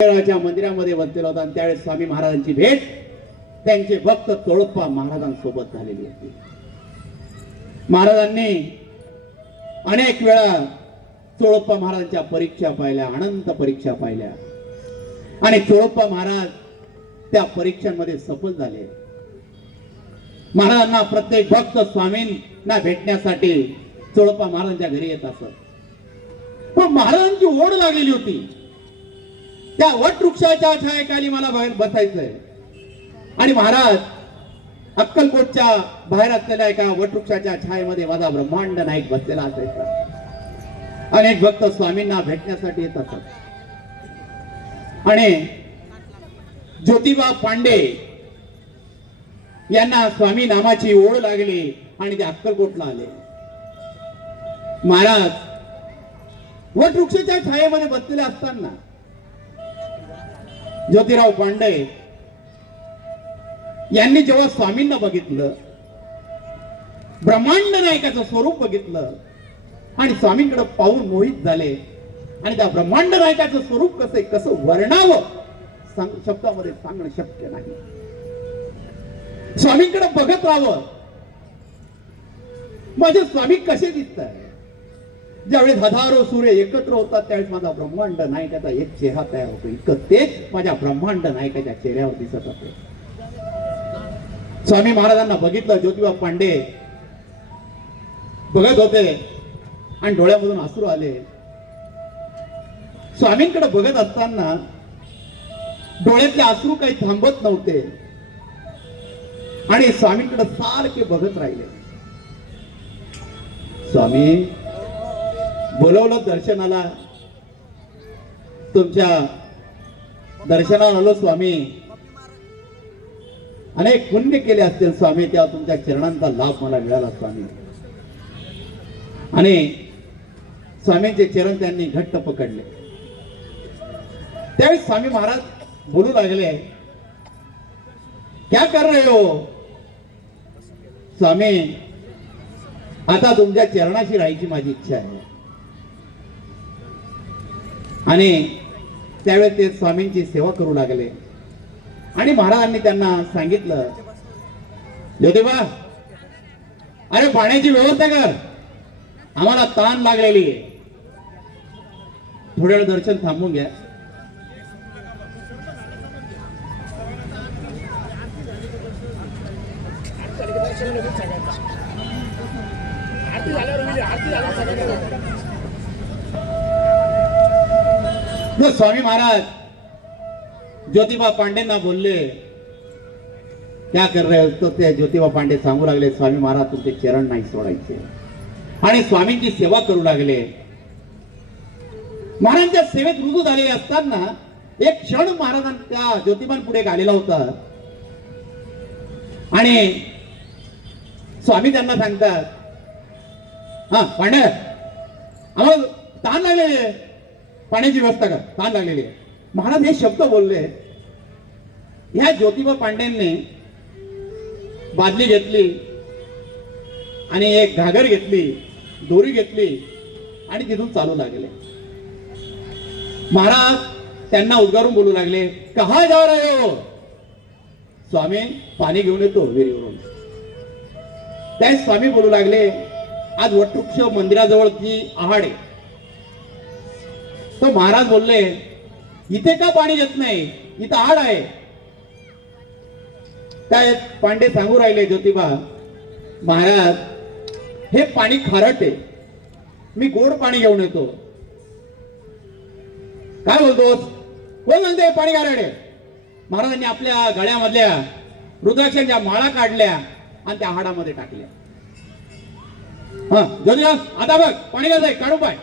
मंदिरामध्ये बसलेला होता आणि त्यावेळेस स्वामी महाराजांची भेट त्यांचे भक्त तोळप्पा महाराजांसोबत झालेली होती. महाराजांनी अनेक वेळा तोळप्पा महाराजांच्या परीक्षा पाहिल्या, अनंत परीक्षा पाहिल्या आणि तोळप्पा महाराज त्या परीक्षांमध्ये सफल झाले. महाराजांना प्रत्येक भक्त स्वामींना भेटण्यासाठी तोळप्पा महाराजांच्या घरी येत असत. पण महाराजांची ओढ लागलेली होती, त्या वटवृक्षाच्या छायेखाली मला बाहेर बसायचंय. आणि महाराज अक्कलकोटच्या बाहेर असलेल्या एका वटवृक्षाच्या छायेमध्ये माझा ब्रह्मांड नाईक बसलेला असायचा. अनेक भक्त स्वामींना भेटण्यासाठी येत असत. आणि ज्योतिबा पांडे यांना स्वामी नामाची ओढ लागली आणि ते अक्कलकोटला आले. महाराज वटवृक्षाच्या छायेमध्ये बसलेले असताना ज्योतिराव पांडे यांनी जेव्हा स्वामींना बघितलं, ब्रह्मांड नायकाचं स्वरूप बघितलं आणि स्वामींकडे पाहून मोहित झाले. आणि त्या ब्रह्मांड नायकाचं स्वरूप कसं वर्णावं शब्दामध्ये सांगणं शक्य नाही. स्वामींकडे बघत राहावं, माझे स्वामी कसे दिसत आहे. ज्यावेळेस हजारो सूर्य एकत्र होतात त्यावेळेस माझा ब्रह्मांड नायकाचा एक चेहरा तयार होतो. इतकं तेच माझ्या ब्रह्मांड नायकाच्या चेहऱ्यावर दिसत होते. स्वामी महाराजांना बघितलं, ज्योतिबा पांडे बघत होते आणि डोळ्यामधून अश्रू आले. स्वामींकडे बघत असताना डोळ्यातले अश्रू काही थांबत नव्हते आणि स्वामींकडे सारखे बघत राहिले. स्वामी बोलवलं दर्शनाला, तुमच्या दर्शनाला आलो स्वामी. अनेक पुण्य केले असतील स्वामी, तेव्हा तुमच्या चरणांचा लाभ मला मिळाला स्वामी. आणि स्वामींचे चरण त्यांनी घट्ट पकडले. त्यावेळी स्वामी महाराज बोलू लागले, क्या कर रहे हो स्वामी, आता तुमच्या चरणाशी राहायची माझी इच्छा आहे. आणि त्यावेळेस ते स्वामींची सेवा करू लागले. आणि महाराजांनी त्यांना सांगितलं, ज्योतिबा अरे पाण्याची व्यवस्था कर, आम्हाला ताण लागलेली आहे, थोड्या वेळ दर्शन थांबून घ्या. स्वामी महाराज ज्योतिबा पांडेंना बोलले, क्या कर रहे हो. तो ते ज्योतिबा पांडे सांगू लागले, स्वामी महाराज तुमचे चरण नाही सोडायचे. आणि स्वामींची सेवा करू लागले. महाराजांच्या सेवेत रुजू झालेले असताना एक क्षण महाराजांच्या ज्योतिबांपुढे आलेला होता. आणि स्वामी त्यांना सांगतात, हा पांडे आम्हाला ताण लागलेले, पाण्याची व्यवस्था कर, ताण लागलेली आहे. महाराज हे शब्द बोलले. ह्या ज्योतिबा पांडेंनी बादली घेतली आणि एक घागर घेतली, दोरी घेतली आणि तिथून चालू लागले. महाराज त्यांना उद्गारून बोलू लागले, कहा जा रहे हो. स्वामी पाणी घेऊन येतो विहिरीवरून. त्या स्वामी बोलू लागले, आज वटवृक्ष मंदिराजवळची आहाड आहे. तो महाराज बोलले, इथे का पाणी येत नाही, इथं आड आहे. काय पांडे सांगू राहिले, ज्योतिबा महाराज हे पाणी खारट आहे, मी गोड पाणी घेऊन येतो. काय बोलतोस, कोण म्हणते पाणी खारट आहे. महाराजांनी आपल्या गळ्यामधल्या रुद्राक्षांच्या माळा काढल्या आणि त्या आहाडामध्ये टाकल्या. हा ज्योतिबा आता बघ पाणी घालतंय, काढू पाय.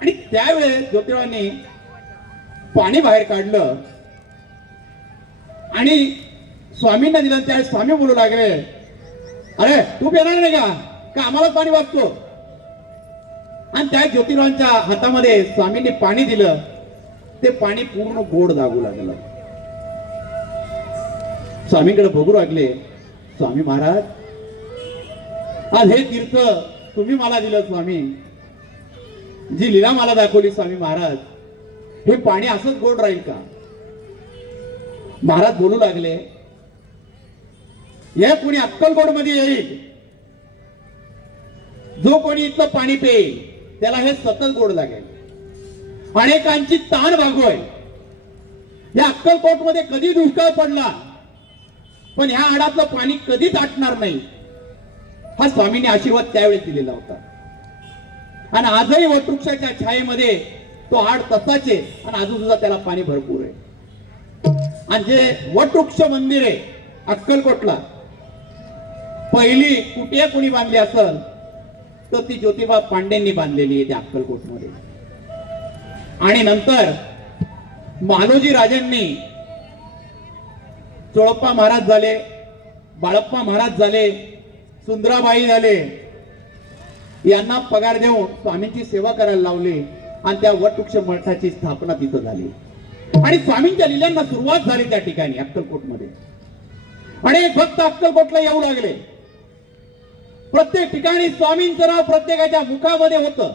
आणि त्यावेळेस ज्योतिबांनी पाणी बाहेर काढलं आणि स्वामींना दिलं. त्यावेळेस स्वामी बोलू लागले, अरे तू पिणार नाही का आम्हाला पाणी वाचतो. आणि त्या ज्योतिबांच्या हातामध्ये स्वामींनी पाणी दिलं. ते पाणी पूर्ण गोड लागू लागलं. स्वामींकडे बघू लागले, स्वामी महाराज आज हे तीर्थ तुम्ही मला दिलं स्वामी, जी लीला मला दाखवली स्वामी महाराज, हे पाणी असंच गोड राहील का? महाराज बोलू लागले, या कोणी अक्कलकोट मध्ये येईल, जो कोणी इथलं पाणी पेईल त्याला हे सतत गोड लागेल. अनेकांची ताण भागोय. या अक्कलकोट मध्ये कधी दुष्काळ पडला पण ह्या आडातलं पाणी कधीच आटणार नाही, हा स्वामींनी आशीर्वाद त्यावेळी दिलेला होता. आणि आजही वटवृक्षाच्या छायेमध्ये तो आड तसाच आहे आणि अजून सुद्धा त्याला पाणी भरपूर आहे. आणि जे वटवृक्ष मंदिर आहे अक्कलकोटला, पहिली कुटिया कोणी बांधली असेल तर ती ज्योतिबा पांडेंनी बांधलेली आहे त्या अक्कलकोटमध्ये. आणि नंतर मालोजी राजांनी, चोळप्पा महाराज झाले, बाळप्पा महाराज झाले, सुंदराबाई झाले, यांना पगार देऊन स्वामींची सेवा करायला लावली आणि त्या वटवृक्ष मठाची स्थापना तिथं झाली. आणि स्वामींच्या लीलांना सुरुवात झाली त्या ठिकाणी अक्कलकोटमध्ये. अनेक भक्त अक्कलकोटला येऊ लागले. प्रत्येक ठिकाणी स्वामींचं नाव प्रत्येकाच्या मुखामध्ये होतं.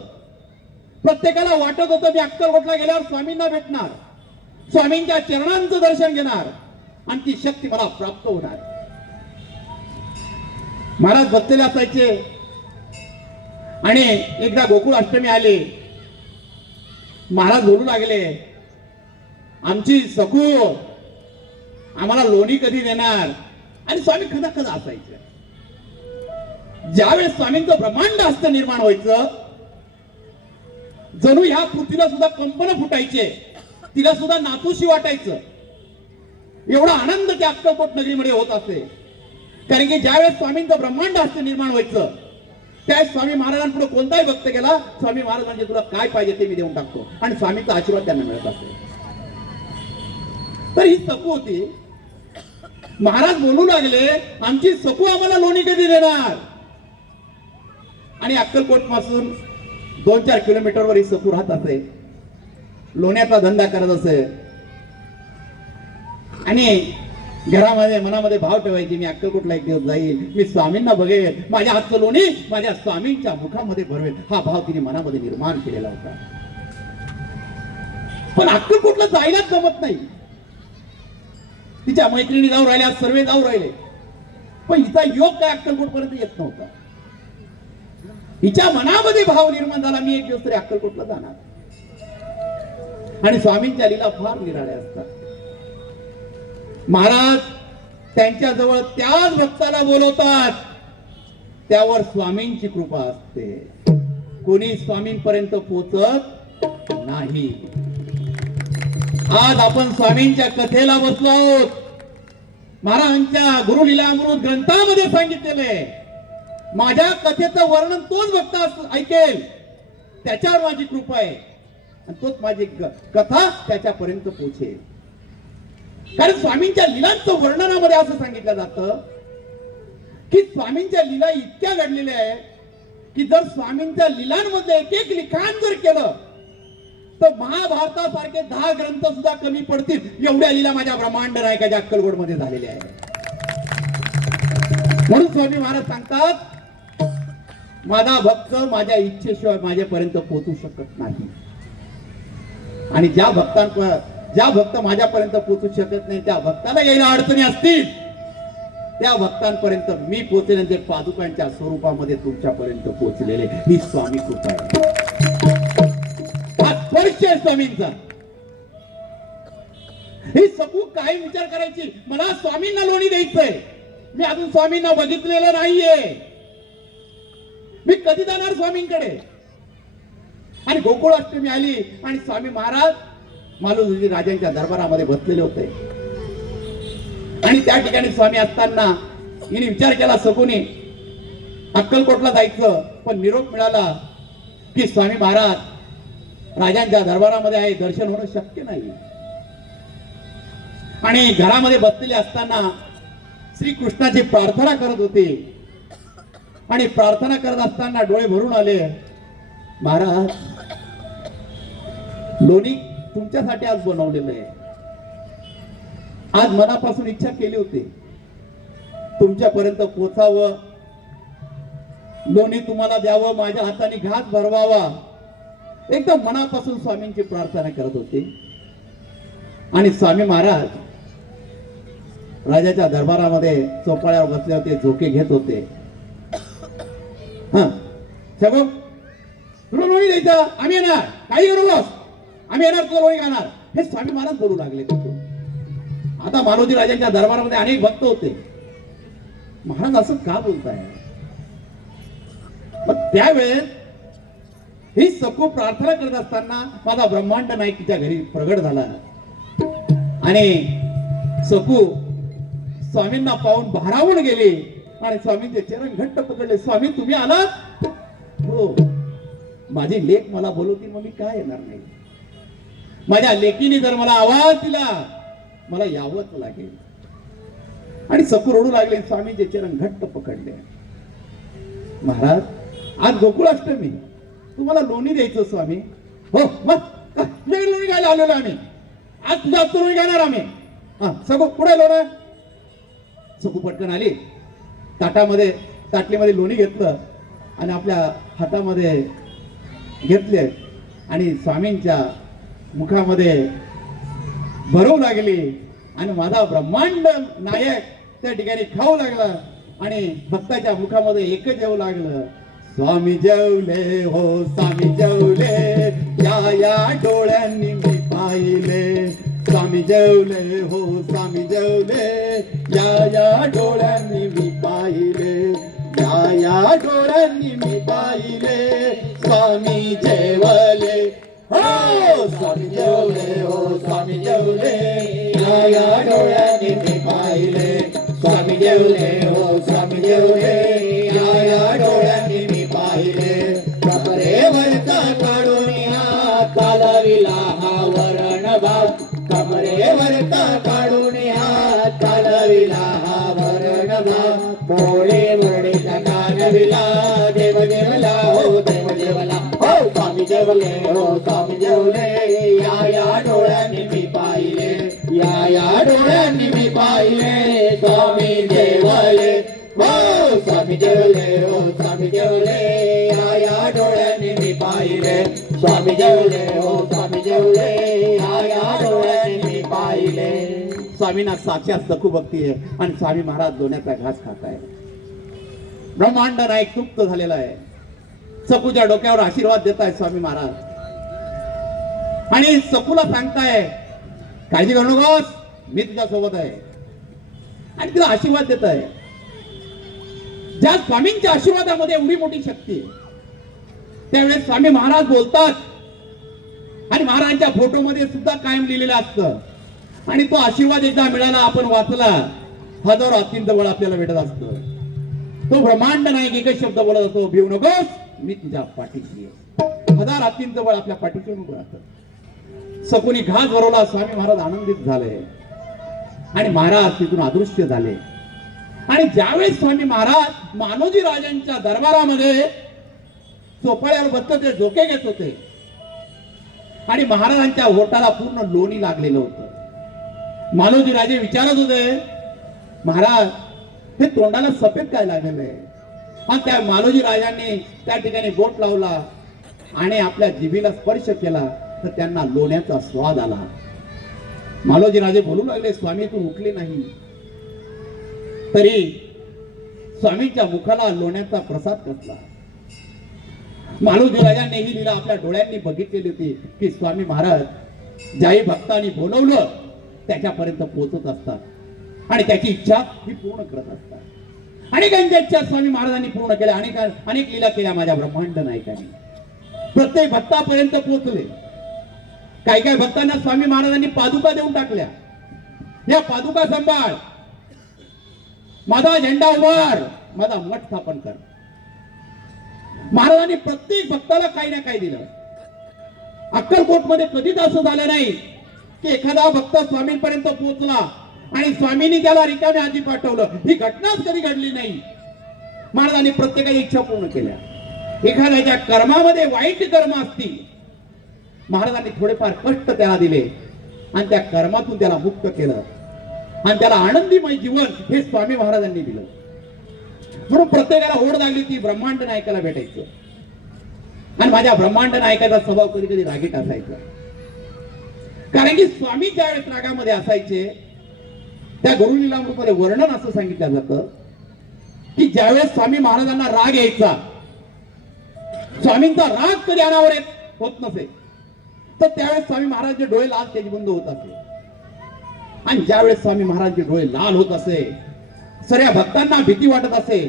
प्रत्येकाला वाटत होतं मी अक्कलकोटला गेल्यावर स्वामींना भेटणार, स्वामींच्या चरणांचं दर्शन घेणार आणि ती शक्ती मला प्राप्त होणार. महाराज बसलेले असायचे आणि एकदा गोकुळ अष्टमी आली. महाराज बोलू लागले, आमची सखू आम्हाला लोणी कधी देणार? आणि स्वामी खदा खदा असायचे. ज्यावेळेस स्वामींचं ब्रह्मांड हस्त निर्माण व्हायचं, जणू ह्या पृथ्वीला सुद्धा कंपन फुटायचे, तिला सुद्धा नातूशी वाटायचं. एवढा आनंद त्या अक्कलकोट नगरीमध्ये होत असे. कारण की ज्यावेळेस स्वामींचं ब्रह्मांड हस्त निर्माण व्हायचं त्यावेळेस स्वामी महाराजांपुढे कोणताही भक्त गेला, स्वामी महाराज म्हणजे तुला काय पाहिजे ते मी देऊन टाकतो, आणि स्वामींचा आशीर्वाद त्यांना मिळत असे. तर ही सकू होती. महाराज बोलू लागले, आमची सकू आम्हाला लोणी कधी देणार? आणि अक्कलकोट पासून 2-4 किलोमीटरवर ही सकू राहत असे, लोण्याचा धंदा करत असे. आणि घरामध्ये मनामध्ये भाव ठेवायची, मी अक्कलकोटला एक दिवस जाईल, मी स्वामींना बघेल, माझ्या हातचं लोणी माझ्या स्वामींच्या मुखामध्ये भरवेल, हा भाव तिने मनामध्ये निर्माण केलेला होता. पण अक्कलकोटला जायलाच जमत नाही. तिच्या मैत्रिणी जाऊ राहिल्या, सर्वे जाऊ राहिले, पण हिचा योग काय अक्कलकोट पर्यंत येत नव्हता. हिच्या मनामध्ये भाव निर्माण झाला, मी एक दिवस तरी अक्कलकोटला जाणार. आणि स्वामींच्या लीला फार निराळ्या असतात. महाराज त्यांच्या जवळ त्याच भक्ताला बोलवतात, त्यावर स्वामींची कृपा असते. कोणी स्वामींपर्यंत पोहोचत नाही. आज आपण स्वामींच्या कथेला बसलो आहोत. महाराजांच्या गुरुलीलामृत ग्रंथामध्ये सांगितलेले, माझ्या कथेचं वर्णन तोच भक्त ऐकेल, त्याच्यावर माझी कृपा आहे आणि तोच माझी कथा त्याच्यापर्यंत पोहोचेल. कारण स्वामींच्या लीलांचं वर्णनामध्ये असं सांगितलं जातं की स्वामींच्या लीला इतक्या घडलेल्या आहे की जर स्वामींच्या लीलांमध्ये एक एक लिखाण जर केलं तर महाभारतासारखे 10 ग्रंथ सुद्धा कमी पडतील, एवढ्या लीला माझ्या ब्रह्मांड नायकाच्या अक्कलकोट मध्ये झालेल्या आहे. म्हणून स्वामी महाराज सांगतात, माझा भक्त माझ्या इच्छेशिवाय माझ्यापर्यंत पोहोचू शकत नाही. आणि ज्या भक्त माझ्यापर्यंत पोहोचू शकत नाही त्या भक्ताला यायला अडचणी असतील, त्या भक्तांपर्यंत मी पोहोचेल, ते पादुकांच्या स्वरूपामध्ये तुमच्यापर्यंत पोहोचलेले ही स्वामी कृपा आहे. हा स्पर्श आहे स्वामींचा. ही सकू काय विचार करायची, मला स्वामींना लोणी द्यायचंय, मी अजून स्वामींना बघितलेलं नाहीये, मी कधी जाणार स्वामींकडे? आणि गोकुळ अष्टमी आली आणि स्वामी महाराज मालोजी राजांच्या दरबारामध्ये बसलेले होते. आणि त्या ठिकाणी स्वामी असताना हिने विचार केला, सकुनी अक्कलकोटला जायचं, पण निरोप मिळाला की स्वामी महाराज राजांच्या दरबारामध्ये आहे, दर्शन होणं शक्य नाही. आणि घरामध्ये बसलेले असताना श्रीकृष्णाची प्रार्थना करत होते. आणि प्रार्थना करत असताना डोळे भरून आले, महाराज लोणी तुमच्यासाठी आज बनवलेलं आहे. आज मनापासून इच्छा केली होती तुमच्यापर्यंत पोचावं, लोणी तुम्हाला द्यावं, माझ्या हाताने घास भरवावा, एकदम मनापासून स्वामींची प्रार्थना करत होते. आणि स्वामी महाराज राजाच्या दरबारामध्ये चोपाळ्यावर बसले होते, झोके घेत होते. हा सगळं तुला लोणी द्यायचं, आम्ही येणार, काही करू बस, आम्ही येणार, तुला लोणी खाणार, हे स्वामी महाराज बोलू लागले तिथून. आता मालोजी राजांच्या दरबारामध्ये अनेक भक्त होते. महाराज असं का बोलताय? मग त्यावेळेस ही सखू प्रार्थना करत असताना माझा ब्रह्मांड नाईक तिच्या घरी प्रगट झाला आणि सखू स्वामींना पाहून भारावून गेली आणि स्वामींचे चरण घट्ट पकडले. स्वामी तुम्ही आलात? हो. माझी लेक मला बोलवतील, मग मी काय येणार नाही? माझ्या लेकीने जर मला आवाज दिला, मला यावंच लागेल. आणि सखू रडू लागले, स्वामींचे चरण घट्ट पकडले. महाराज आज गोकुळाष्टमी, तुम्हाला लोणी द्यायचं स्वामी. हो मग तुझ्याकडे लोणी घ्यायला आलेलो आम्ही, आज तुझ्या हातचं लोणी घेणार आम्ही. हा सगळं पुढे लोण. सखू पटकन आली, ताटलीमध्ये लोणी घेतलं आणि आपल्या हातामध्ये घेतले आणि स्वामींच्या मुखामध्ये भरवू लागली. आणि माझा ब्रह्मांड नायक त्या ठिकाणी खाऊ लागला आणि भक्ताच्या मुखामध्ये एकच येऊ लागलं, स्वामी जेवले हो स्वामी जेवले, या डोळ्यांनी मी पाहिले. स्वामी जेवले हो स्वामी जेवले, या डोळ्यांनी मी पाहिले, या डोळ्यांनी मी पाहिले. स्वामी जेवले हो स्वामी जेवले, हो स्वामी जेवले, या डोळ्यांनी मी पाहिले. स्वामी जेवले हो स्वामी जेवले, या डोळ्यांनी मी पाहिले. कमरेवरचा काढून हात चालविला हा वरण भाव, कमरेवरचा काढून हात चालविला हा वरण भाव. मोळे मोळेचा कानविला, देव देवला हो देव देवला. हो स्वामी जेवले हो स्वामी जेवले, या डोळ्यांनी मी पाहिले, या डोळ्यांनी मी पाहिले. स्वामी जेवले हो स्वामी जेवले, हो स्वामी जेवले, या डोळ्यांनी मी पाहिले. स्वामी जेवले हो स्वामी जेवले, या डोळ्यांनी मी पाहिले. स्वामींना साक्षात सखू भक्ती आहे आणि स्वामी महाराज दोन्याचा घास खात आहे. ब्रह्मांड नायक तृप्त झालेला आहे. सखूच्या डोक्यावर आशीर्वाद देत आहे स्वामी महाराज आणि सखूला सांगताय काळजी करू नकोस, मी तुझ्या सोबत आहे. आणि तिला आशीर्वाद देत आहे. ज्या स्वामींच्या आशीर्वादामध्ये एवढी मोठी शक्ती आहे, त्यावेळेस स्वामी महाराज बोलतात आणि महाराजांच्या फोटोमध्ये सुद्धा कायम लिहिलेलं असतं. आणि तो आशीर्वाद एकदा मिळाला, आपण वाचला, हजारो हातींचं बळ आपल्याला भेटत असतं. तो ब्रह्मांड नायक एकच शब्द बोलत असतो, भिवू नकोस, मी तुझ्या पाठीशी आहे. हजार हातींचं बळ आपल्या पाठीशी उभं राहतं. सकुनी घास भरवला, स्वामी महाराज आनंदित झाले आणि महाराज तिथून अदृश्य झाले. आणि ज्यावेळेस स्वामी महाराज मालोजी राजांच्या दरबारामध्ये चोपाळ्यावर बसत होते, झोके घेत होते आणि महाराजांच्या ओठाला पूर्ण लोणी लागलेलं होतं. मालोजी राजे विचारत होते, महाराज हे तोंडाला सफेद काय लागलेलं आहे? आणि त्या मालोजी राजांनी त्या ठिकाणी बोट लावला आणि आपल्या जिभेला स्पर्श केला तर त्यांना लोण्याचा स्वाद आला. मालोजी राजे बोलू लागले, स्वामी तू उठले नाही तरी स्वामींच्या मुखाला लोण्याचा प्रसाद कसला. मालोजी राजांनी ही लीला आपल्या डोळ्यांनी बघितलेली होती की स्वामी महाराज ज्याही भक्तांनी बोलवलं त्याच्यापर्यंत पोहोचत असतात आणि त्याची इच्छा ही पूर्ण करत असतात. अनेकांच्या इच्छा स्वामी महाराजांनी पूर्ण केल्या, अनेक लीला केल्या माझ्या ब्रह्मांड नायकांनी. प्रत्येक भक्तापर्यंत पोहोचले. काही काही भक्तांना स्वामी महाराजांनी पादुका देऊन टाकल्या, या पादुका सांभाळ, माझा झेंडा उभार, माझा मठ स्थापन कर. महाराजांनी प्रत्येक भक्ताला काही ना काही दिलं. अक्कलकोट मध्ये कधीच असं झालं नाही की एखादा भक्त स्वामींपर्यंत पोहोचला आणि स्वामींनी त्याला रिकाम्या हाती पाठवलं. ही घटनाच कधी घडली नाही. महाराजांनी प्रत्येकाची इच्छा पूर्ण केल्या. एखाद्याच्या कर्मामध्ये वाईट कर्म असतील, महाराजांनी थोडेफार कष्ट त्याला दिले आणि त्या कर्मातून त्याला मुक्त केलं आणि त्याला आनंदीमय जीवन हे स्वामी महाराजांनी दिलं. म्हणून प्रत्येकाला ओढ लागली ती ब्रह्मांड नायकाला भेटायचं. आणि माझ्या ब्रह्मांड नायकाचा स्वभाव कधी कधी रागीट असायचा. कारण की स्वामी ज्यावेळेस रागामध्ये असायचे त्या गुरुलीलामृतमध्ये वर्णन असं सांगितलं जातं की ज्यावेळेस स्वामी महाराजांना राग यायचा, स्वामींचा राग कधी अनावर होत नसे, तर त्यावेळेस स्वामी महाराजांचे डोळे लाल तेज बंद होत असे. आणि ज्यावेळेस स्वामी महाराजांचे डोळे लाल होत असे, सर्व भक्तांना भीती वाटत असे,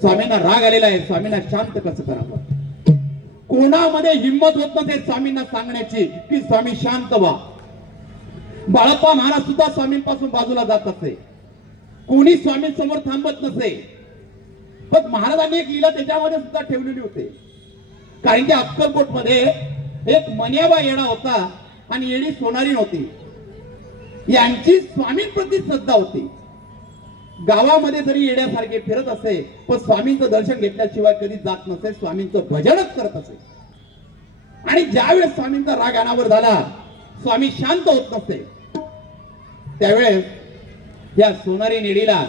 स्वामींना राग आलेला आहे, स्वामींना शांत कसं करावं. कोणामध्ये हिंमत होत नसे स्वामींना सांगण्याची की स्वामी शांत व्हा. बाळप्पा महाराज सुद्धा स्वामींपासून बाजूला जात असे, कोणी स्वामी समोर थांबत नसे. पण महाराजांनी एक लीला त्याच्यामध्ये सुद्धा ठेवलेली होती. कारण की अक्कलकोट मध्ये एक मन्याबा येडा होता आणि येडी सोनारी नव्हती. यांची स्वामींप्रती श्रद्धा होती. गावामध्ये जरी येड्यासारखे फिरत असे पण स्वामींचं दर्शन घेतल्याशिवाय कधी जात नसे, स्वामींचं भजनच करत असे. आणि ज्यावेळेस स्वामींचा राग अनावर झाला, स्वामी शांत होत नसते, त्यावेळेस या सोनारी नेडीला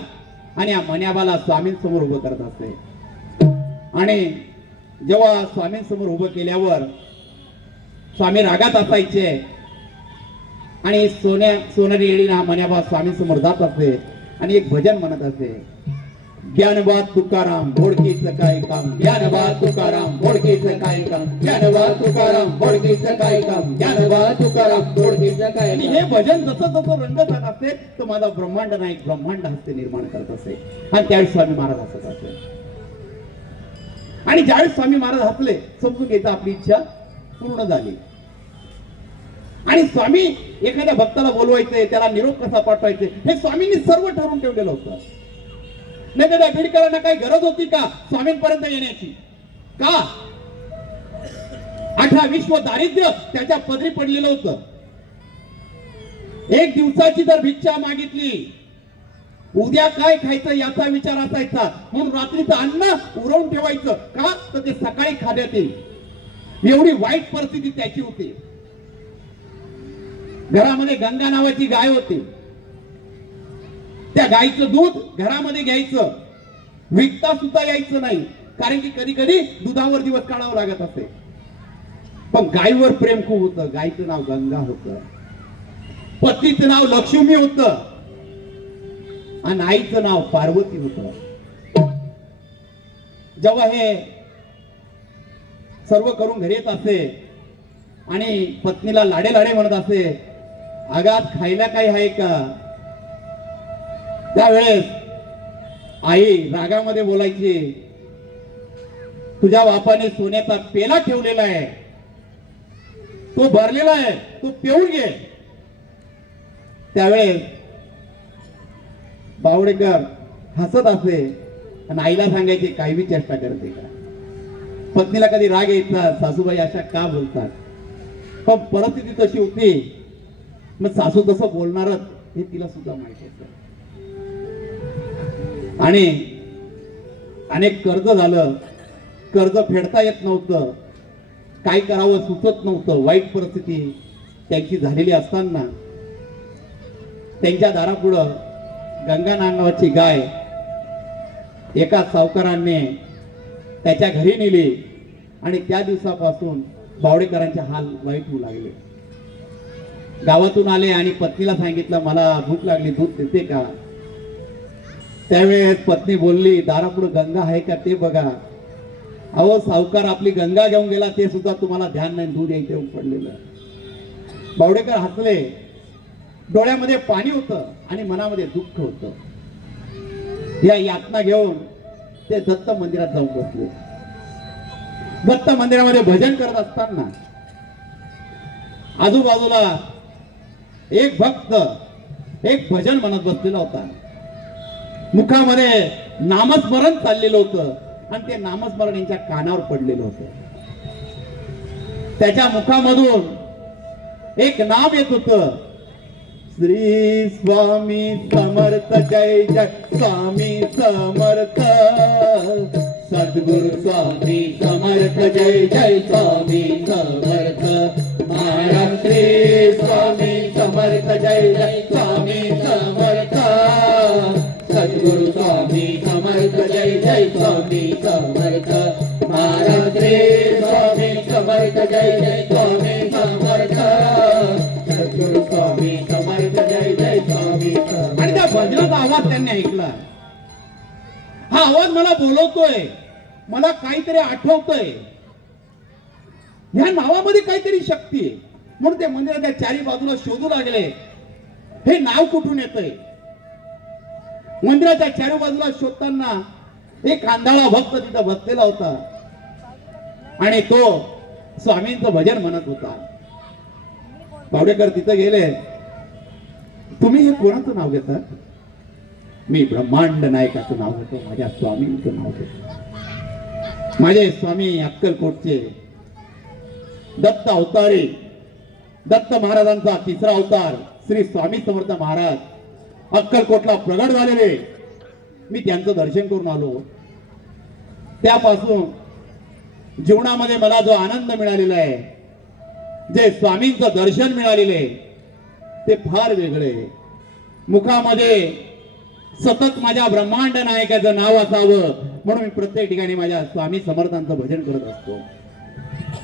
आणि या मन्याबाला स्वामींसमोर उभं करत असते. आणि जेव्हा स्वामींसमोर उभं केल्यावर स्वामी रागात असायचे आणि सोनारी नेडीला मन्याबा स्वामींसमोर जात असते आणि एक भजन म्हणत असे, ज्ञानबा तुकाराम बोडकीचं काय काम, ज्ञानबा तुकाराम बोडकीचं काय काम, ज्ञानबा तुकाराम बोडकीचं काय काम, ज्ञानबा तुकाराम बोडकीचं काय. आणि हे भजन जसं जसं रंगत जात असते तो माझा ब्रह्मांड नाही ब्रह्मांड हस्ते निर्माण करत असे. आणि त्यावेळी स्वामी महाराज हसत असे. आणि ज्यावेळेस स्वामी महाराज हसले समजून घ्यायचं आपली इच्छा पूर्ण झाली. आणि स्वामी एखाद्या भक्ताला बोलवायचे, त्याला निरोप कसा पाठवायचे हे स्वामींनी सर्व ठरवून ठेवलेलं होतं. नाही तर त्या बीडकरांना काही गरज होती का स्वामींपर्यंत येण्याची? का 18 विश्व दारिद्र्य त्याच्या पदरी पडलेलं होतं. एक दिवसाची जर भिक्षा मागितली, उद्या काय खायचं याचा विचार असायचा, म्हणून रात्रीचं अन्न उरवून ठेवायचं का तर ते सकाळी खाण्यात येईल. एवढी वाईट परिस्थिती त्याची होती. घरामध्ये गंगा नावाची गाय होती. त्या गायीचं दूध घरामध्ये घ्यायचं, विकता सुद्धा यायचं नाही, कारण की कधी कधी दुधावर दिवस काढावं लागत असे. पण गायीवर प्रेम खूप होतं. गायीचं नाव गंगा होतं, पतीचं नाव लक्ष्मी होतं आणि आईचं नाव पार्वती होतं. जेव्हा हे सर्व करून घरी येत असे आणि पत्नीला लाडे लाडे म्हणत असे, आगात खायला काही आहे का? त्यावेळेस आई रागामध्ये बोलायची, तुझ्या बापाने सोन्याचा पेला ठेवलेला आहे, तो भरलेला आहे, तो पिऊन घे. त्यावेळेस बावडेकर हसत असे आणि आईला सांगायचे काही बी चेष्टा करते का? पत्नीला कधी राग यायचा, सासूबाई अशा का बोलतात? पण परिस्थिती तशी होती, मग सासू तसं बोलणारच हे तिला सुद्धा माहिती होतं. आणि अनेक कर्ज झालं, कर्ज फेडता येत नव्हतं, काय करावं सुचत नव्हतं. वाईट परिस्थिती त्यांची झालेली असताना त्यांच्या दारापुढं गंगा नावाची गाय एका सावकाराने त्याच्या घरी नेली आणि त्या दिवसापासून बावडेकरांचे हाल वाईट होऊ लागले. गावातून आले आणि पत्नीला सांगितलं, मला भूक लागली, दूध देते का? त्यावेळेस पत्नी बोलली, दारापुढे गंगा आहे का ते बघा. अहो सावकार आपली गंगा घेऊन गेला ते सुद्धा तुम्हाला ध्यान नाही, दूध यायचे पडलेलं. बावडेकर हसले, डोळ्यामध्ये पाणी होतं आणि मनामध्ये दुःख होतं. या यातना घेऊन ते दत्त मंदिरात जाऊन बसले. दत्त मंदिरामध्ये भजन करत असताना आजूबाजूला एक भक्त एक भजन म्हणत बसलेला होता. मुखामध्ये नामस्मरण चाललेलं होतं आणि ते नामस्मरण यांच्या कानावर पडलेलं होतं. त्याच्या मुखामधून एक नाम येत होतं, श्री स्वामी समर्थ जय जय स्वामी समर्थ, सद्गुरु स्वामी समर्थ जय जय स्वामी समर्थ, महाराज श्री स्वामी समर्थ जय जय स्वामी समर्थ, सद्गुरु स्वामी समर्थ जय जय स्वामी समर्थ, महाराज श्री स्वामी समर्थ जय जय स्वामी समर्थ. त्यांनी ऐकला. हा आवाज मला बोलवतोय, मला काहीतरी आठवतोय, ह्या नावामध्ये काहीतरी शक्ती आहे. म्हणून ते मंदिराच्या चारी बाजूला शोधू लागले, हे नाव कुठून येतंय. मंदिराच्या चारी बाजूला शोधताना एक आंधळा भक्त तिथं बसलेला होता आणि तो स्वामींचं भजन म्हणत होता. पावडेकर तिथं गेले. तुम्ही हे कोणाचं नाव घेता? मी ब्रह्मांड नायकाचं नाव घेतो, माझ्या स्वामींचं नाव घेतो. माझे स्वामी अक्कलकोटचे दत्त अवतारी, दत्त महाराजांचा तिसरा अवतार श्री स्वामी समर्थ महाराज अक्कलकोटला प्रगट झालेले. मी त्यांचं दर्शन करून आलो. त्यापासून जीवनामध्ये मला जो आनंद मिळालेला आहे, जे स्वामींचं दर्शन मिळालेले ते फार वेगळे. मुखामध्ये सतत माझ्या ब्रह्मांड नायकाचं नाव असावं म्हणून मी प्रत्येक ठिकाणी माझ्या स्वामी समर्थांचं भजन करत असतो.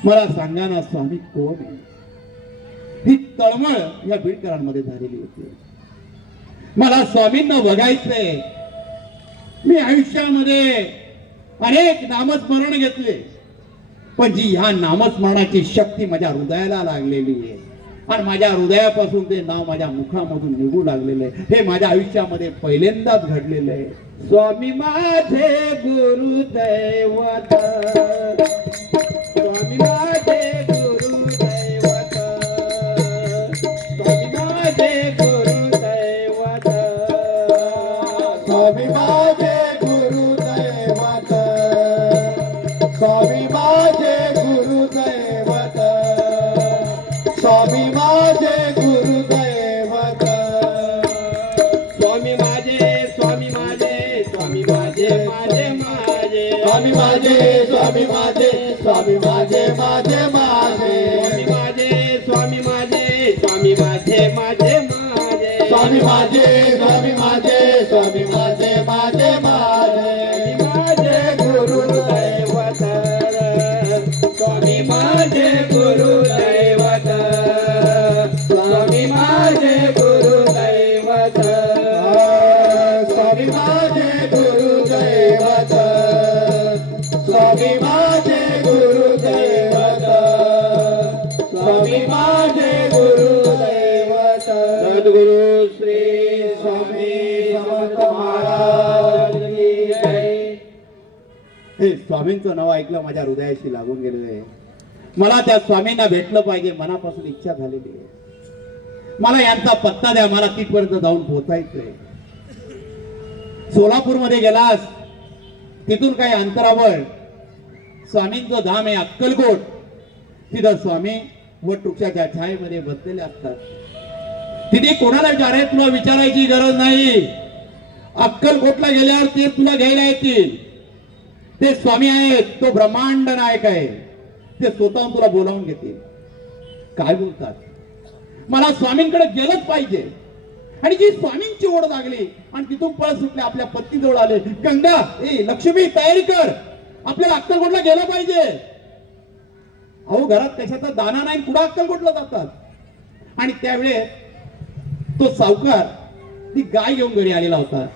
मला सांगा ना, स्वामी कोण आहे? ही तळमळ या बीडकरांमध्ये झालेली होती. मला स्वामींना बघायचंय. मी आयुष्यामध्ये अनेक नामस्मरण घेतले, पण जी ह्या नामस्मरणाची शक्ती माझ्या हृदयाला लागलेली आहे आणि माझ्या हृदयापासून ते नाव माझ्या मुखामधून निघू लागलेलं आहे, हे माझ्या आयुष्यामध्ये पहिल्यांदाच घडलेलं आहे. स्वामी माझे गुरुदैवत, स्वामी माझे गुरुदैवत, स्वामी माझे गुरुदैवत, स्वामी माझे गुरुदैवत, स्वामी माझे गुरुदैवत, स्वामी माझे गुरुदैवत, स्वामी माझे, स्वामी माझे, स्वामी माझे, माझे माझे, स्वामी माझे, स्वामी माझे, स्वामी माझे, माझे माझे, स्वामी माझे, स्वामी माझे, स्वामी माझे, माझे माझे, स्वामी माझे, स्वामी माझे, स्वामी माझे, माझे माझे, माझे गुरुदैवत, स्वामी माझे गुरुदैवत, स्वामी माझे गुरुदैवत, स्वामी माझे गुरुदैवत, स्वामी माझे गुरुदैवत, स्वामी माझे गुरुदैवत. सद्गुरु श्री स्वामी समर्थ महाराज की जय. हे स्वामींचं नाव ऐकलं माझ्या हृदयाशी लागून गेलेलं आहे. मला त्या स्वामींना भेटलं पाहिजे, मनापासून इच्छा झालेली आहे. मला यांचा पत्ता द्या, मला तिथपर्यंत जाऊन पोहोचायचंय. सोलापूरमध्ये गेलास, तिथून काही अंतरावर स्वामींचं धाम आहे अक्कलकोट. तिथं स्वामी वटवृक्षाच्या छायेमध्ये बसलेले असतात. तिथे कोणाला विचाराय, तुला विचारायची गरज नाही. अक्कलकोटला गेल्यावर ते तुला घ्यायला येतील. ते स्वामी आहेत, तो ब्रह्मांड नायक आहे. ते स्वतःहून तुला बोलावून घेतील. काय बोलतात? मला स्वामींकडे गेलंच पाहिजे. आणि जी स्वामींची ओढ लागली आणि तिथून पळ सुटले, आपल्या पत्नीजवळ आले. गंगा, ए लक्ष्मी, तयारी कर, आपल्याला अक्कलकोटला गेलं पाहिजे. अहो, घरात कशाचा दाना नाही, कुठं अक्कलकोटला जातात. आणि त्यावेळेस तो सावकार ती गाय घेऊन घरी आलेला होता.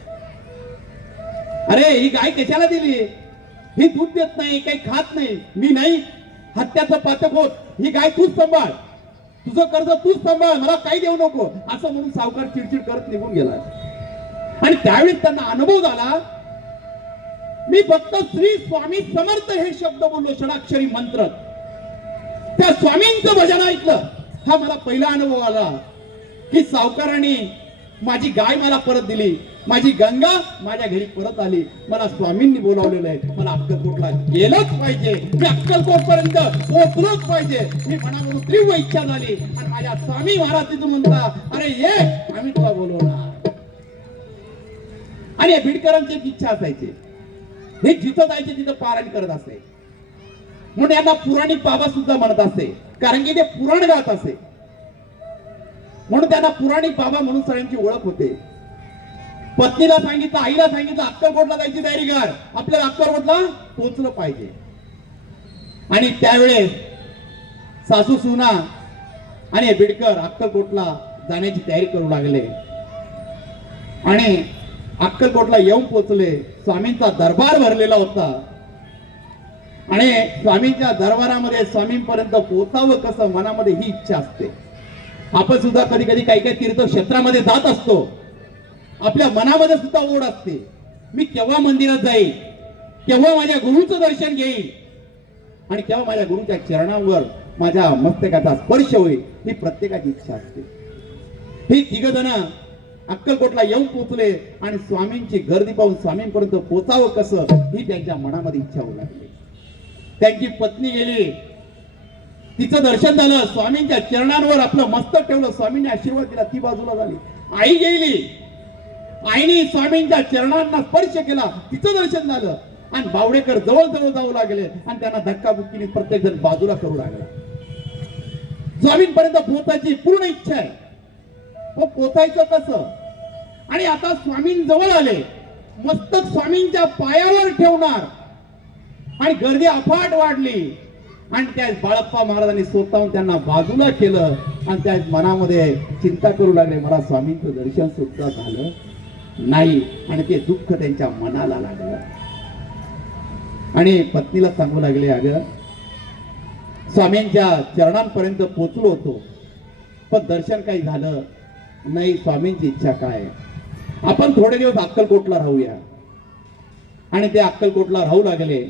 अरे, ही गाय कशाला दिली? ही दूध देत नाही, काही खात नाही. मी नाही, हत्याचं पातक होत, ही गाय तूच सांभाळ, तुझं कर्ज तूच सांभाळ, मला काही देऊ नको, असं म्हणून सावकार चिडचिड करत निघून गेला. आणि त्यावेळेस त्यांना अनुभव झाला. मी फक्त श्री स्वामी समर्थ हे शब्द बोललो, षडाक्षरी मंत्र. त्या स्वामींचं भजन ऐकलं. हा मला पहिला अनुभव आला की सावकाराने माझी गाय मला परत दिली, माझी गंगा माझ्या घरी परत आली. मला स्वामींनी बोलावलेलं आहे, मला अक्कलकोटला गेलंच पाहिजे, मी अक्कलकोट पर्यंत पोहोचलोच पाहिजे. मी मनामधून तीव्र इच्छा झाली आणि माझ्या स्वामी महाराज तिथून म्हणता, अरे ये, आम्ही तुला बोलवणार. आणि या बीडकरांची एक इच्छा असायची, हे जिथं जायचे तिथं पारायण करत असे. म्हणून यांना पुराणिक बाबा सुद्धा म्हणत असे, कारण की ते पुराण गात असे. म्हणून त्यांना पुराणिक बाबा म्हणून सगळ्यांची ओळख होते. पत्नीला सांगितलं, आईला सांगितलं, अक्कलकोटला जायची तयारी कर, आपल्याला अक्कलकोटला पोहोचलं पाहिजे. आणि त्यावेळेस सासू सुना आणि बीडकर अक्कलकोटला जाण्याची तयारी करू लागले. आणि अक्कलकोटला येऊन पोचले. स्वामींचा दरबार भरलेला होता आणि स्वामींच्या दरबारामध्ये स्वामींपर्यंत पोहोचावं कसं, मनामध्ये ही इच्छा असते. आपण सुद्धा कधी कधी काही काही तीर्थक्षेत्रामध्ये जात असतो. आपल्या मनामध्ये सुद्धा ओढ असते, मी केव्हा मंदिरात जाईल, केव्हा माझ्या गुरुचं दर्शन घेईल आणि केव्हा माझ्या गुरुच्या चरणावर माझ्या मस्तकाचा स्पर्श होईल, ही प्रत्येकाची इच्छा असते. हे तिघ जण अक्कलकोटला येऊन पोहोचले आणि स्वामींची गर्दी पाहून स्वामींपर्यंत पोहोचावं कसं, ही त्यांच्या मनामध्ये इच्छा होऊ लागली. त्यांची पत्नी गेली, तिचं दर्शन झालं, स्वामींच्या चरणांवर आपलं मस्तक ठेवलं, स्वामींनी आशीर्वाद दिला, ती बाजूला झाली. आई गेली, आईने स्वामींच्या चरणांना स्पर्श केला, तिचं दर्शन झालं आणि बावडेकर जवळ जवळ जाऊ लागले आणि त्यांना धक्काबुक्कीने प्रत्येक जण बाजूला करू लागला. स्वामींपर्यंत पोहोचायची पूर्ण इच्छा आहे, पण पोचायचं कसं? आणि आता स्वामींजवळ आले, मस्तक स्वामींच्या पायावर ठेवणार आणि गर्दी अफाट वाढली आणि त्या बाळप्पा महाराजांनी स्वतःहून त्यांना बाजूला केलं आणि त्या मनामध्ये चिंता करू लागले, मला स्वामींचं दर्शन सुद्धा झालं नाही आणि ते दुःख त्यांच्या मनाला लागलं. आणि पत्नीला सांगू लागले, अगं स्वामींच्या चरणांपर्यंत पोचलो होतो पण दर्शन काही झालं नाही, स्वामींची इच्छा काय, आपण थोडे दिवस अक्कलकोटला राहूया. आणि ते अक्कलकोटला राहू लागले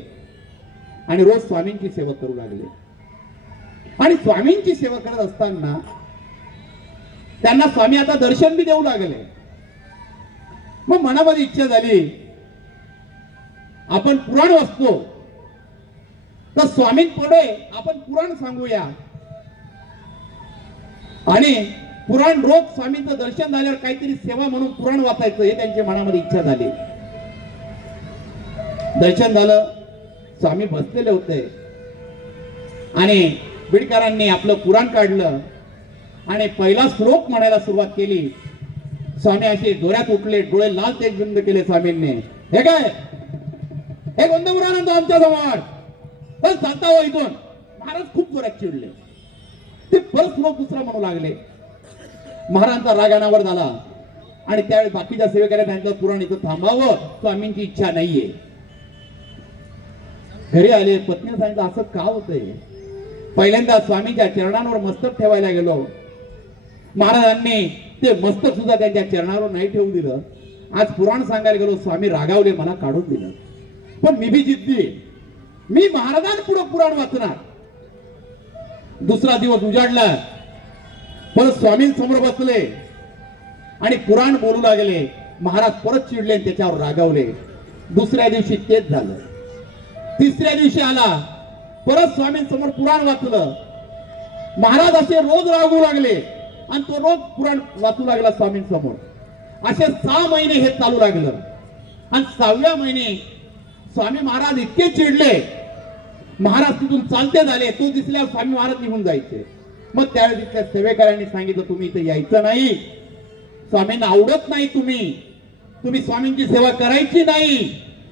आणि रोज स्वामींची सेवा करू लागले. आणि स्वामींची सेवा करत असताना त्यांना स्वामी आता दर्शन बी देऊ लागले. मग मनामध्ये इच्छा झाली, आपण पुराण वाचतो तर स्वामींपुढे आपण पुराण सांगूया आणि पुराण रोज स्वामींचं दर्शन झाल्यावर काहीतरी सेवा म्हणून पुराण वाचायचं, हे त्यांच्या मनामध्ये इच्छा झाली. दर्शन झालं, स्वामी बसलेले होते आणि बिडकरांनी आपलं पुराण काढलं आणि पहिला श्लोक म्हणायला सुरुवात केली. स्वामी असे डोळ्यात उठले, डोळे लाल तेज बंद केले स्वामींनी. हे काय, हे कोणतं पुराण आणतो आमच्या जवळ, तर जाता हो इथून. महाराज खूप जोरात चिडले, ते परत श्लोक दुसरा म्हणू लागले. महाराजांचा राग अनावर झाला आणि त्यावेळी बाकीच्या सेवेकऱ्यांनी सांगितलं, पुराण इथं थांबावं, स्वामींची इच्छा नाहीये. घरी आले, पत्नीने सांगितलं, असं का होतंय? पहिल्यांदा स्वामींच्या चरणांवर मस्तक ठेवायला गेलो, महाराजांनी ते मस्तक सुद्धा त्यांच्या चरणावर नाही ठेवून दिलं. आज पुराण सांगायला गेलो, स्वामी रागावले, मला काढून दिलं. पण मी बी जिद्दी, मी महाराजांपुढे पुराण वाचणार. दुसरा दिवस उजाडला, परत स्वामींसमोर बसले आणि पुराण बोलू लागले. महाराज परत चिडले आणि त्याच्यावर रागावले. दुसऱ्या दिवशी तेच झालं. तिसऱ्या दिवशी आला, परत स्वामींसमोर पुराण वाचलं. महाराज असे रोज रागू लागले आणि तो रोज पुराण वाचू लागला स्वामींसमोर. असे 6 महिने हे चालू लागलं आणि 6व्या महिने स्वामी महाराज इतके चिडले, महाराज तिथून चालते झाले. तो दिसल्यावर स्वामी महाराज निघून जायचे. मग त्यावेळी तिथल्या सेवेकऱ्यांनी सांगितलं, तुम्ही इथे यायचं नाही, स्वामींना आवडत नाही, तुम्ही स्वामींची सेवा करायची नाही,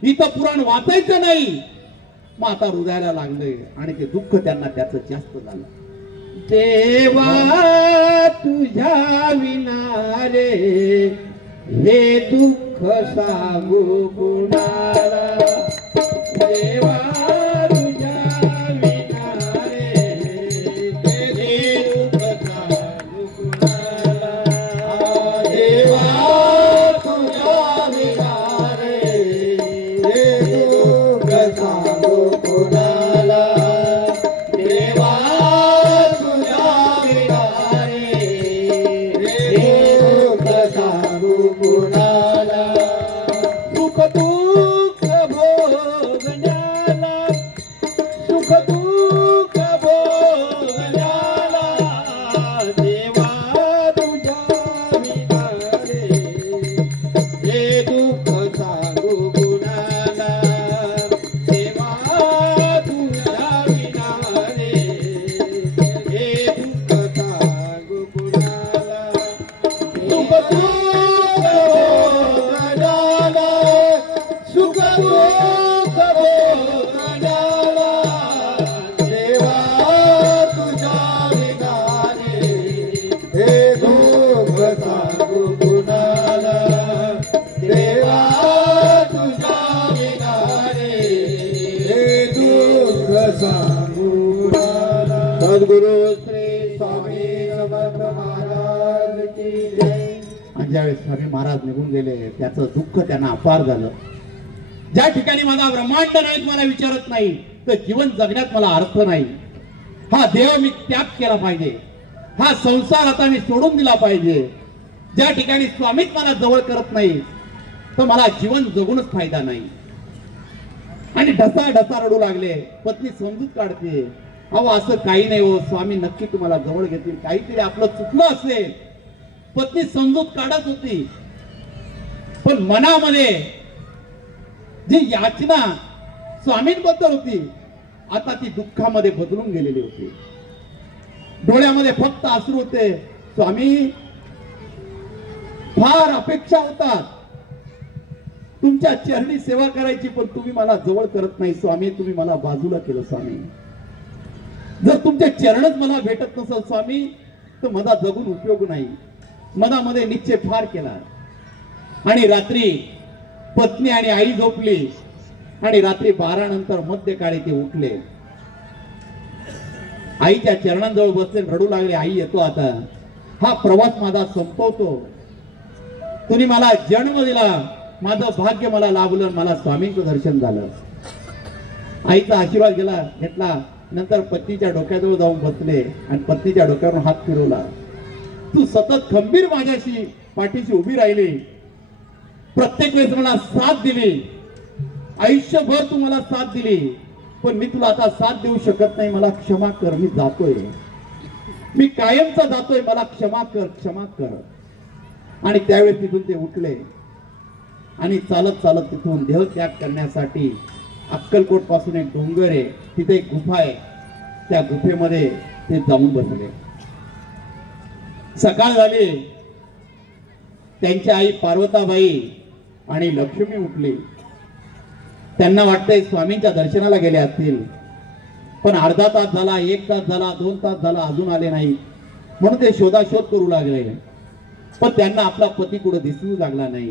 इथं पुराण वाचायचं नाही. मग आता हृदयाला लागले आणि ते दुःख त्यांना त्याचं जास्त झालं. देवा तुझ्या विना रे हे दुःख सांगू कुणाला, देवा तुझ्या विना रे हे दुःख सांगू कुणाला, देवा तुझ्या विना रे हे दुःख सांगू कुणाला, देवा तुझ्या विना रे हे दुःख सांगू कुणाला. सुख दुःख भोगण्याला, सुख दुःख भोगण्याला, देवा तुझ्या विना रे हे दुःख सांगू कुणाला, देवा तुझ्या विना रे हे दुःख सांगू कुणाला. सुख दुःख भोगण्याला, सुख दुःख भोगण्याला, देवा तुझ्या विना रे हे दुःख सांगू कुणाला, देवा ज्यावेळेस स्वामी महाराज निघून गेले त्याचं दुःख त्यांना अपार झालं. ज्या ठिकाणी माझा ब्रह्मांड नाहीत मला विचारत नाही तर जीवन जगण्यात मला अर्थ नाही. हा देह मी त्याग केला पाहिजे, हा संसार आता मी सोडून दिला पाहिजे. ज्या ठिकाणी स्वामीच मला जवळ करत नाही तर मला जीवन जगूनच फायदा नाही. आणि ढसा ढसा रडू लागले. पत्नी समजूत काढते, अहो असं काही नाही हो, स्वामी नक्की तुम्हाला जवळ घेतील, काहीतरी आपलं चुकलं असेल. पत्नी समजूत काढत होती पण मनामध्ये जी याचना स्वामींबद्दल होती आता ती दुःखामध्ये बदलून गेलेली होती. डोळ्यामध्ये फक्त अश्रू होते. स्वामी फार अपेक्षा होतात तुमच्या चरणी सेवा करायची पण तुम्ही मला जवळ करत नाही स्वामी, तुम्ही मला बाजूला केलं स्वामी. जर तुमचे चरणच मला भेटत नसेल स्वामी तर माझा जगून उपयोग नाही. मनामध्ये निश्चय फार केला. आणि रात्री पत्नी आणि आई झोपली आणि रात्री 12 नंतर मध्यकाळी ते उठले. आईच्या चरणांजवळ बसले, रडू लागले. आई येतो आता, हा प्रवास माझा संपवतो. तुम्ही मला जन्म दिला, माझं भाग्य मला लाभलं, मला स्वामींचं दर्शन झालं. आईचा आशीर्वाद घेतला. नंतर पत्नीच्या डोक्याजवळ जाऊन बसले आणि पत्नीच्या डोक्यावर हात फिरवला. तू सतत खंबीर माझ्याशी पाठीशी उभी राहिली, प्रत्येक वेळेस मला साथ दिली, आयुष्यभर तू मला साथ दिली, पण मी तुला आता साथ देऊ शकत नाही, मला क्षमा कर, मी जातोय, मी कायमचा जातोय, मला क्षमा कर, क्षमा कर. आणि त्यावेळेस तिथून ते उठले आणि चालत चालत तिथून देहत्याग करण्यासाठी अक्कलकोट पासून एक डोंगर आहे, तिथे एक गुफा आहे, त्या गुफेमध्ये ते जाऊन बसले. सकाळ झाली. त्यांची आई पार्वताबाई आणि लक्ष्मी उठली. त्यांना वाटतंय स्वामींच्या दर्शनाला गेले असतील, पण अर्धा तास झाला, 1 तास झाला, 2 तास झाला, अजून आले नाही. म्हणून ते शोधाशोध करू लागले. पण त्यांना आपला पती कुठे दिसू लागला नाही.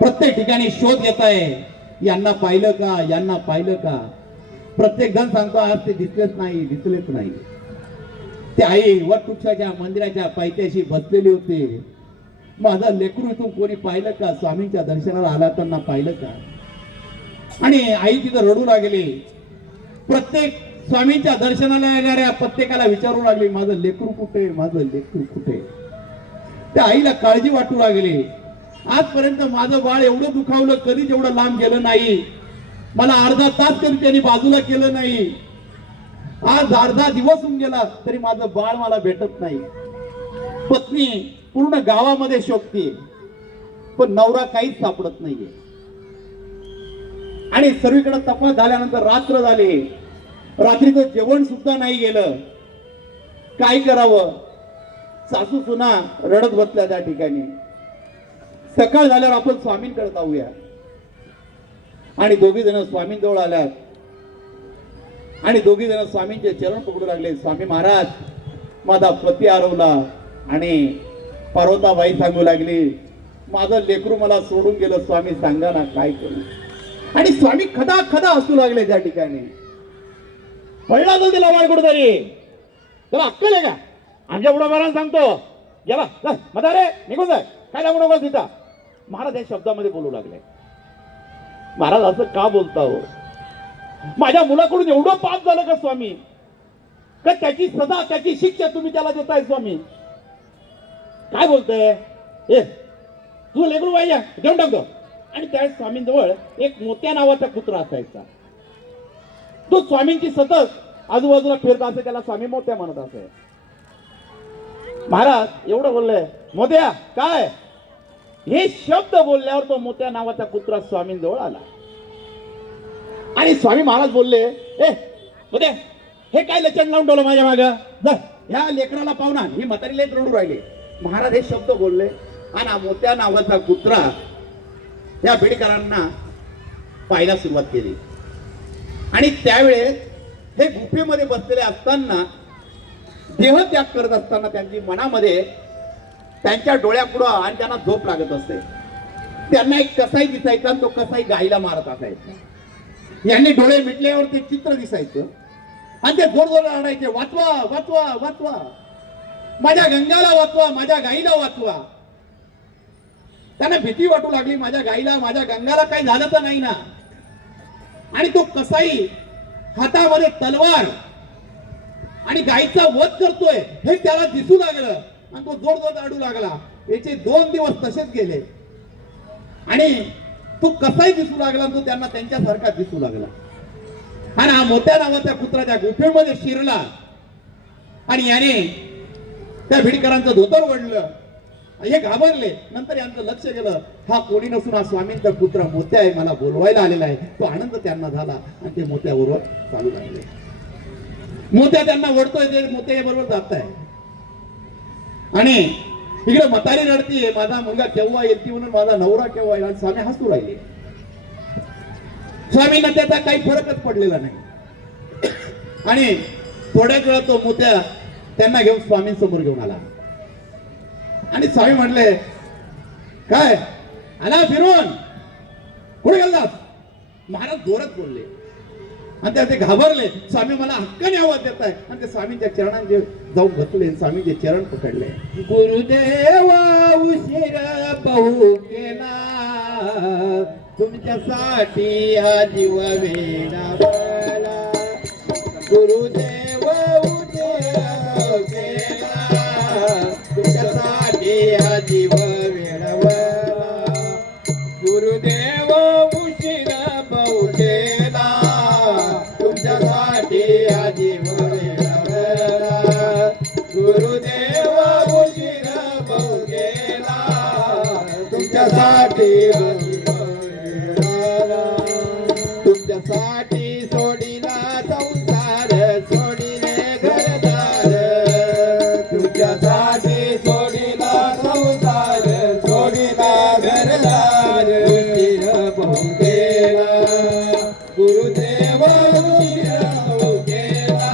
प्रत्येक ठिकाणी शोध घेत आहे, यांना पाहिलं का, यांना पाहिलं का. प्रत्येक जण सांगतो आज ते दिसलेच नाही, दिसलेच नाही. ते आई वटवृक्षाच्या मंदिराच्या पायथ्याशी बसलेली होती. माझा लेकरू इथून कोणी पाहिलं का, स्वामींच्या दर्शनाला आला त्यांना पाहिलं का. आणि आई तिथं रडू लागली. प्रत्येक स्वामींच्या दर्शनाला येणाऱ्या प्रत्येकाला विचारू लागली, माझं लेकरू कुठे, माझं लेकरू कुठे. त्या आईला काळजी वाटू लागली. आजपर्यंत माझं बाळ एवढं दुखावलं, कधीच एवढं लांब गेलं नाही. मला अर्धा तास कधी त्यांनी बाजूला केलं नाही. आज अर्धा दिवस होऊन गेला तरी माझं बाळ मला भेटत नाही. पत्नी पूर्ण गावामध्ये शोधते पण नवरा काहीच सापडत नाहीये. आणि सर्वीकडे तपास झाल्यानंतर रात्र झाली. रात्रीचं जेवण सुद्धा नाही गेलं. काय करावं. सासू सुना रडत बसल्या त्या ठिकाणी. सकाळ झाल्यावर आपण स्वामींकडे जाऊया. आणि दोघी जण स्वामींजवळ आल्यात आणि दोघी जण स्वामींचे चरण पकडू लागले. स्वामी महाराज, माझा पती हरवला. आणि पार्वताबाई सांगू लागली, माझं लेकरू मला सोडून गेलं, स्वामी सांगा ना काय करू. आणि स्वामी खदा खदा हसू लागले त्या ठिकाणी. पहिला तो तिला वाढ कुठतरी त्याला अक्कल आहे का. आमच्या पुढे महाराज सांगतो गेला म्हातारे निघून जाय, काय लागू नको तिथं. महाराज या शब्दामध्ये बोलू लागले. महाराज असं का बोलता हो. माझ्या मुलाकडून एवढं पाप झालं का स्वामी, का त्याची सजा त्याची शिक्षा तुम्ही त्याला देताय स्वामी. काय बोलतय ए तू लेकरू पाहिजे घेऊन टाकतो. आणि त्यावेळेस स्वामींजवळ एक मोत्या नावाचा कुत्रा असायचा. तो स्वामींची सतत आजूबाजूला फिरत असे, त्याला स्वामी मोत्या म्हणत असे. महाराज एवढं बोलले, मोत्या काय. हे शब्द बोलल्यावर तो मोत्या नावाचा कुत्रा स्वामींजवळ आला. आणि स्वामी महाराज बोलले, ए मोत्या हे काय लचण लावून ठेवलं माझ्या माग, ह्या लेकराला पाहुणा, ही म्हातारी लेक रडू राहिले. महाराज हे शब्द बोलले आणि मोत्या नावाचा कुत्रा या बीडकरांना पाहायला सुरुवात केली. आणि त्यावेळेस हे गुफेमध्ये बसलेले असताना, देहत्याग करत असताना त्यांची मनामध्ये त्यांच्या डोळ्यापुढं आणि त्यांना झोप लागत असते. त्यांना एक कसाई दिसायचा, तो कसाई गाईला मारत असायचा. यांनी डोळे मिटल्यावर ते चित्र दिसायचं आणि ते जोर जोर रडायचे, वाचवा वाचवा वाचवा, माझ्या गंगाला वाचवा, माझ्या गाईला वाचवा. त्यांना भीती वाटू लागली, माझ्या गाईला माझ्या गंगाला काही झालं तर नाही ना. आणि तो कसाई हातामध्ये तलवार आणि गाईचा वध करतोय हे त्याला दिसू लागलं आणि तो जोड जोड आडू लागला. याचे 2 दिवस तसेच गेले आणि तो कसाई दिसू लागला, तो त्यांना त्यांच्यासारखा दिसू लागला. आणि हा मोत्या नावाच्या कुत्र्याच्या गुफेमध्ये शिरला आणि याने त्या भिडकरांचं धोतर ओढलं. हे घाबरले. नंतर यांचं लक्ष गेलं, हा कोणी नसून हा स्वामींचा पुत्र मोत्या आहे, मला बोलवायला आलेला आहे. तो आनंद त्यांना झाला आणि ते मोत्याबरोबर चालू लागले. मोत्या त्यांना ओढतोय, ते मोत्या बरोबर जात आहे. आणि इकडे म्हातारी रडतीये, माझा मुलगा केव्हा येईल ती म्हणून, माझा नवरा केव्हा येईल. आणि स्वामी हसू राहिले. स्वामींना त्याचा काही फरकच पडलेला नाही. आणि थोड्याच वेळा तो मोत्या त्यांना घेऊन स्वामींसमोर घेऊन आला. आणि स्वामी म्हणले, काय आला फिरून, कुठे गेलास? महाराज जोरात बोलले आणि ते घाबरले. स्वामी मला हक्काने आवाज देत आहे. आणि ते स्वामींच्या चरणांचे जाऊन बसले, स्वामींचे चरण पकडले. गुरुदेव उशीर पाहू केला, तुमच्यासाठी हा जीव वेडावला. गुरुदेव उशीर केला, तुमच्यासाठी हा जीव वेडावला. गुरुदेव उशीर पाहू केला, तुमच्यासाठी हा जीव वेडावला. गुरुदेव उशीर पाहू केला, तुमच्यासाठी हा जीव वेडावला. तुमच्यासाठी सोडिला संसार, सोडिले घरदार. तुमच्यासाठी सोडिला संसार, सोडिला घरदार. उशीर पाहू केला, गुरुदेव उशीर पाहू केला,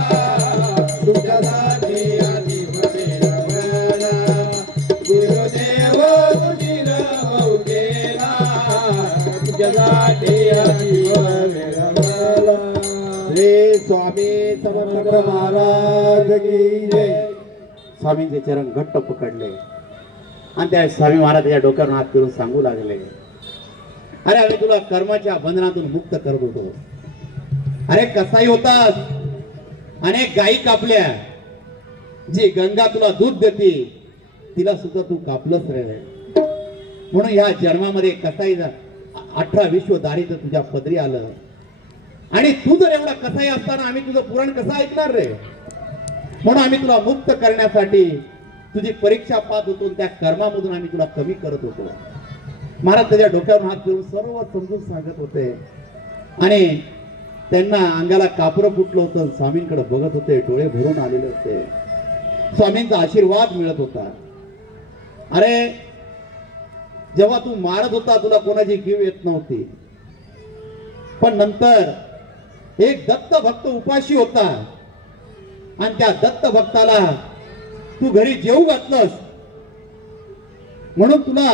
तुमच्यासाठी हा जीव वेडावला. गुरुदेव उशीर पाहू केला, तुमच्यासाठी हा जीव वेडावला. श्री स्वामी समर्थ महाराज की जय. स्वामींचे चरण घट्ट पकडले आणि त्या स्वामी महाराज त्याच्या डोक्यावर हात फिरून सांगू लागले, अरे आम्ही तुला कर्माच्या बंधनातून मुक्त करत होतो. अरे कसाई होतास, अनेक गायी कापल्या, जी गंगा तुला दूध देते तिला सुद्धा तू कापलंच रे. म्हणून या जन्मामध्ये कसाई 18 विश्व दारिद्र्य तुझ्या पदरी आलं. आणि तू जर एवढा कसाई असताना आम्ही तुझं पुराण कसं ऐकणार रे. म्हणून आम्ही तुला मुक्त करण्यासाठी तुझी परीक्षा पाहत होतो, त्या कर्मामधून आम्ही तुला कमी करत होतो. महाराज त्याच्या डोक्यावर हात फिरून सर्व समजून सांगत होते आणि त्यांना अंगाला कापरं फुटलं होतं. स्वामींकडे बघत होते, डोळे भरून आलेले होते. स्वामींचा आशीर्वाद मिळत होता. अरे जेव्हा तू मारत होता तुला कोणाची कीव येत नव्हती, पण नंतर एक दत्त भक्त उपाशी होता आणि त्या दत्त भक्ताला तू घरी जेवू घातलंस, म्हणून तुला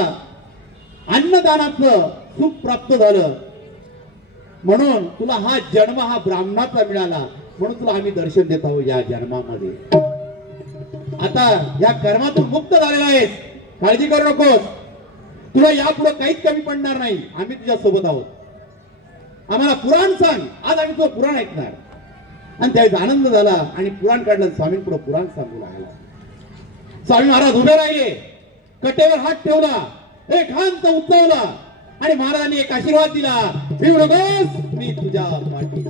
अन्नदानाचं सुख प्राप्त झालं. म्हणून तुला हा जन्म हा ब्राह्मणाचा मिळाला. म्हणून तुला आम्ही दर्शन देत आहोत या जन्मामध्ये. आता या कर्मातून मुक्त झालेला आहेस, काळजी करू नकोस. तुला यापुढे काहीच कमी पडणार नाही. आम्ही तुझ्या सोबत आहोत. आम्हाला पुराण सांग. आज आम्ही तुझं पुराण ऐकणार. आणि त्यावेळेस आनंद झाला आणि पुराण काढलं. स्वामींपुढे पुराण सांगू लागला. स्वामी महाराज उभे राहिले, कटेवर हात ठेवला, एक हात उचलला आणि महाराजांनी एक आशीर्वाद दिला, भिवू नकोस, मी तुझ्या पाठीशी